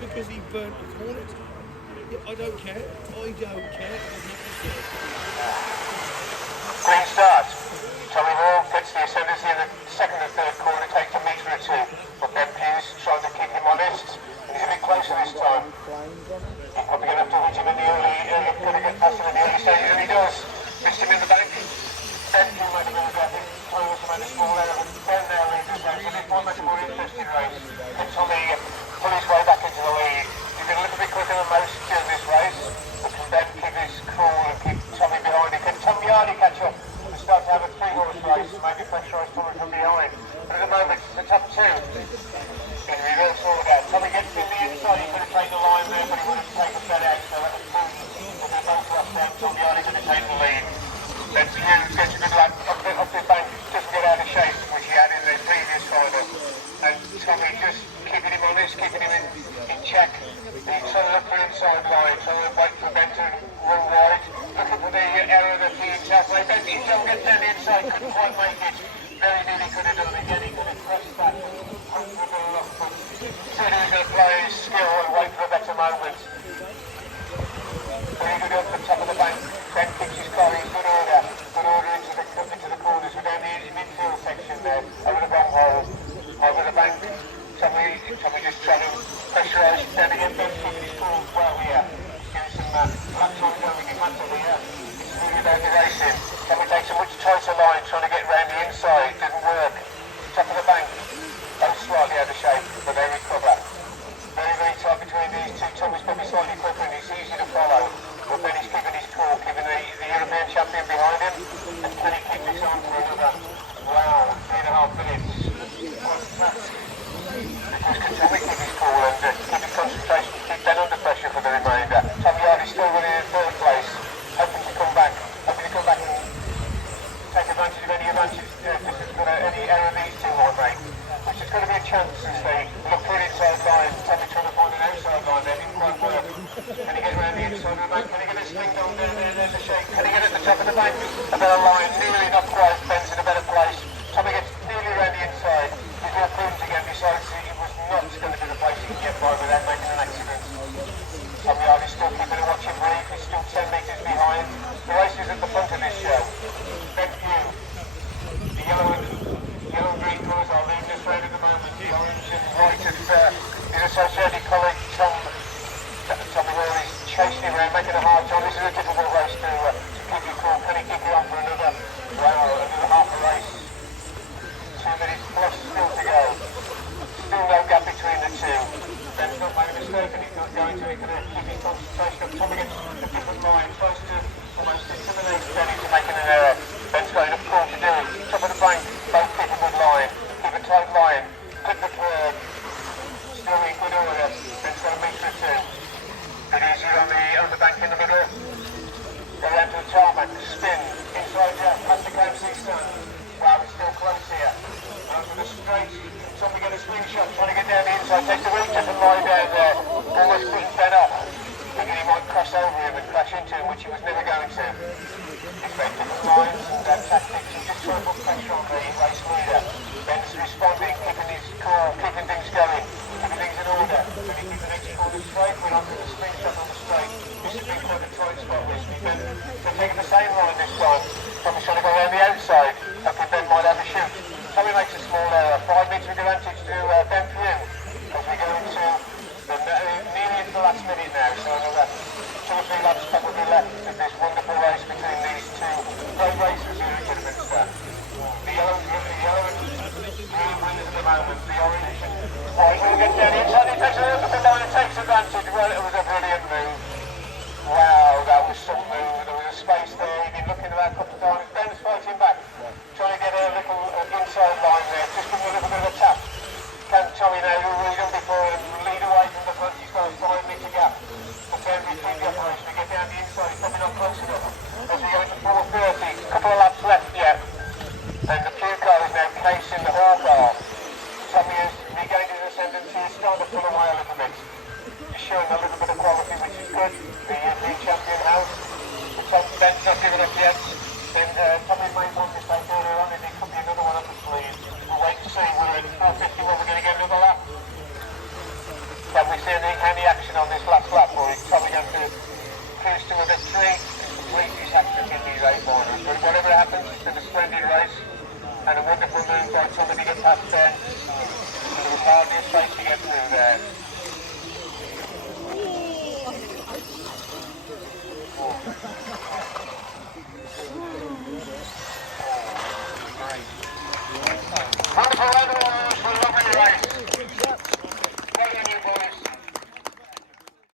because he burnt the cornet. Yeah, I don't care. I don't care. Green start. Tommy Hall gets the ascendancy in the second and third corner, takes a metre or two. But Ben Pugh's trying to keep him honest. He's a bit closer this time. He's probably going to have to reach him in the early, going to get past him in the early stages, and he does. Missed him in the bank. Ben Pugh made a bit of a gap. Tommy also made a small error, but Ben now leads this race. So this might make a more interesting race. Can Tommy pull his way back into the lead? He's been a little bit quicker than most during this race, but can Ben keep his cool and keep Tommy behind him? Can Tom Yardy catch up and start to have a three-horse race, maybe pressurise Tommy from behind? But at the moment, it's the top two. In reverse order, Tommy gets in the inside, he could have taken the line there, but he would have taken that out, so that was prudent. But they're both lost down, Tom Yardy going to take the lead. Then Pugh gets a good lap up the bank, doesn't get out of shape, which he had in the previous final. And Tommy just keeping him honest, keeping him in check. He's trying to look for inside line, trying to wait for Ben to run wide, looking for the error that he himself made. Ben himself gets down the inside, couldn't quite make it. Very nearly could have done it again, he could have pressed back. Said he was going to play his skill and wait for a better moment. Very good up the top of the bank. Ben kicks his car, he's good order. Good order into the corners. We're down the midfield section there, over the bomb hole, over the bank. Tommy just trying to pressurise down again. Ben keeps his cool well here. Getting some laps on going in matter here. It's really about the racing. Tommy takes a much tighter line, trying to get round the inside. Didn't work. Top of the bank. Both slightly out of shape, but they recover. Very, very tight between these two. Tommy's probably slightly quicker and it's easy to follow. But Ben is keeping his cool, keeping the European champion behind him. And can he keep this on for another, wow, 3.5 minutes? What's that? Because can Tommy keep his cool and keep his concentration, keep Ben under pressure for the remainder? Tommy Yardy still running in third place, hoping to come back and take advantage of any any error these two might make. Which is going to be a chance as they look for an inside line. Tommy trying to find an outside line there, didn't quite work. Can he get around the inside of the bank? Can he get a swing down down there, there's a shake? Can he get at the top of the bank? A better line, nearly not quite, Ben's in a better place. Tommy gets nearly around the inside. He's more prudent again, besides it was not going to be the place he can get by without making an accident. Tommy Yardy's still keeping a watching brief, he's still 10 metres behind. The race is at the front of this show. Ben Pugh, the yellow and green colours are leading us round at the moment. The orange and white of his associated colleague Tommy Hall is chasing him around, making a hard time. This is a difficult race to keep you cool. Can he keep you on for another half a race? 2 minutes plus still to go. Still no gap between the two. Ben's not made a mistake and he's not going to. He's going to keep his concentration up. Tommy gets a different line, tries to almost intimidate Ben into making an error. Ben's going up cool to do it. Top of the bank, both keep a good line. Keep a tight line. Clip the curve. Still in good order. Ben's got a metre or two. Bit easier on the bank in the middle. Go down to the tarmac. Spin. Inside past the KFC stand. Wow, it's still close here. Out to the straight. Tommy get a swing shot, trying to get down the inside. Takes a really different line down there. Almost putting Ben off. Thinking he might cross over him and crash into him, which he was never going to. He's made different lines and tactics. He's just trying to put pressure on the race leader. Ben's responding, keeping his cool, keeping things going, keeping things in order. Then he keeps the next corner straight, went on to the swing shot on the straight. This has been quite a tight spot recently. They're taking the same line this time. Tommy's trying to go around the outside, hoping Ben might have a shoot. Tommy makes a small error, 5 metres of advantage to Ben Pugh as we go into nearly into the last minute now, so another 2 or 3 laps probably left of this wonderful race between these two great racers here at Kidderminster. The yellow and green winners at the moment, the orange and white will get down the inside, he takes a look at the line and takes advantage. Well, it was a brilliant move. Wow, that was some move, there was a space there, he'd been looking about a couple of times, Ben's fighting back, trying to get a little inside line there, just give him a little bit of a tap. Can Tommy now, who we've done before, lead away from the front, he's got a 5 metre gap. But then between the operation, we get down the inside, he's probably not close enough. As we go into 4:30, a couple of laps left yet. And the Pugh car is now casing the Hall car. Tommy has regained his ascendancy, he's starting to pull away a little bit. He's showing a little bit of quality, which is good. The European champion house. Ben's not given up yet. Then Tommy made one mistake earlier on, and there could be another one up his sleeve. We'll wait to see. We're at 4:51, we're going to get another lap. Can we we see any action on this last lap, or is Tommy going to cruise to a victory? Complete disaster in these 8 miners. But whatever happens, it's been a splendid race and a wonderful move by Tommy to get past Ben. It was hardly a space to get through there.